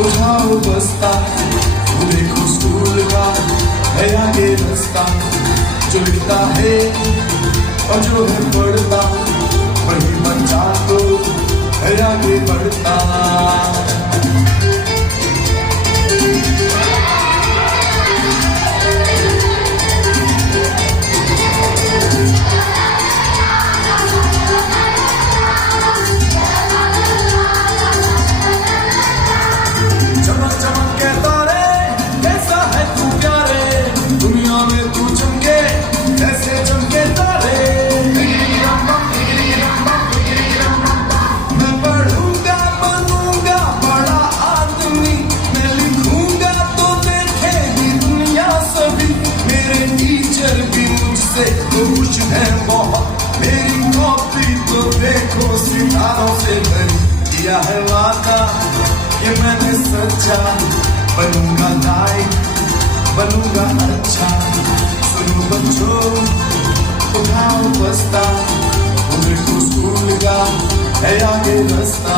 उठाओ बस्ता, वो देखो स्कूल का है आगे रास्ता, जो लिखता है और जो है पढ़ता, वही बच्चा तो है आगे बढ़ता। चमक चमक के तारे, कैसा है तू प्यारे, दुनिया में तू चमके कैसे चमके तारे। मैं पढ़ूंगा बनूंगा बड़ा आदमी, मैं लिखूंगा तो देखेगी दुनिया सभी। मेरे टीचर भी मुझसे खुश हैं बहुत, मेरी कॉपी तो देखो सितारों से भरी। किया है वादा ये मैंने सच्चा, बनूंगा लाइक बनूंगा अच्छा। सुनो बच्चों उठाओ बस्ता, उधर को स्कूल का है आगे रास्ता।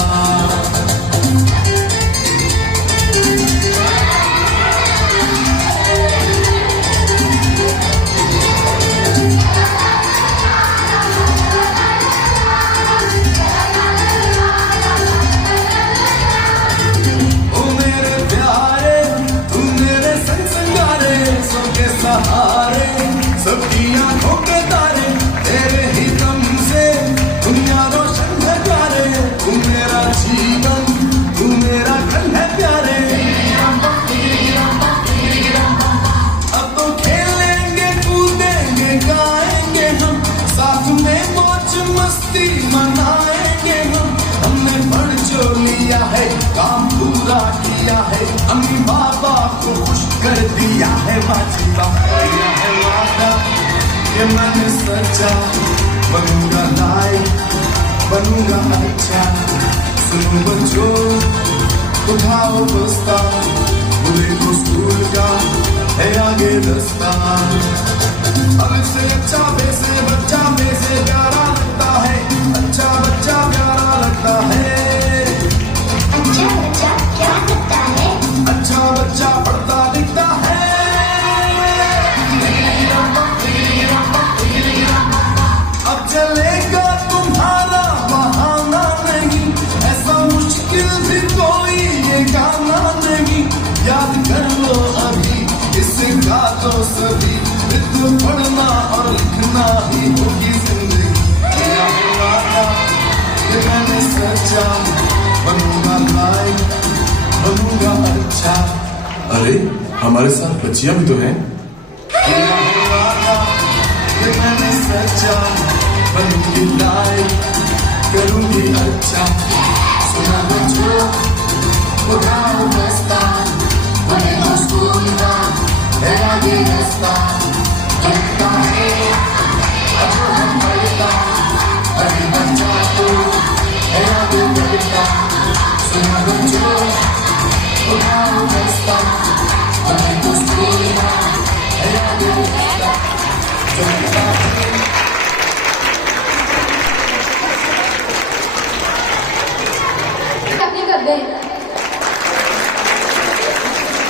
सहारे सबकी आंखों के तारे, तेरे ही दम से दुनिया रोशन है प्यारे। तू मेरा जीवन तू मेरा कल है प्यारे। अब तो खेलेंगे कूदेंगे गाएंगे हम, साथ में मौज मस्ती मनाएंगे हम। हमने पढ़ जो लिया है काम पूरा किया है, अम्मी बाबा को खुश कर दिया है। माजीबा किया है वादा ये मैंने सच्चा, बनूंगा लाइक बनूंगा अच्छा। सुनो बच्चों उठाओ बस्ता, वो देखो स्कूल का है आगे रास्ता। अलग से अच्छा वैसे बच्चा में से प्यारा लगता है, अच्छा बच्चा प्यारा लगता है। अच्छा बच्चा क्या लगता है? अच्छा बच्चा पढ़ता लिखता है। अब चलेगा तुम्हारा बहाना नहीं, ऐसा मुश्किल भी कोई ये गाना नहीं। याद कर लो अभी इसका तो सभी, तो पढ़ना और लिखना ही होगी जिंदगी। किया है वादा ये मैंने सच्चा, बनूंगा लाइक बनूंगा अच्छा। अरे हमारे साथ बच्चियां भी तो हैं। किया है वादा ये मैंने सच्चा, बनूंगी लाइक करूंगी अच्छा। सुना बच्चों उठाओ बस्ता, बने स्कूल का है आगे रास्ता। लगता है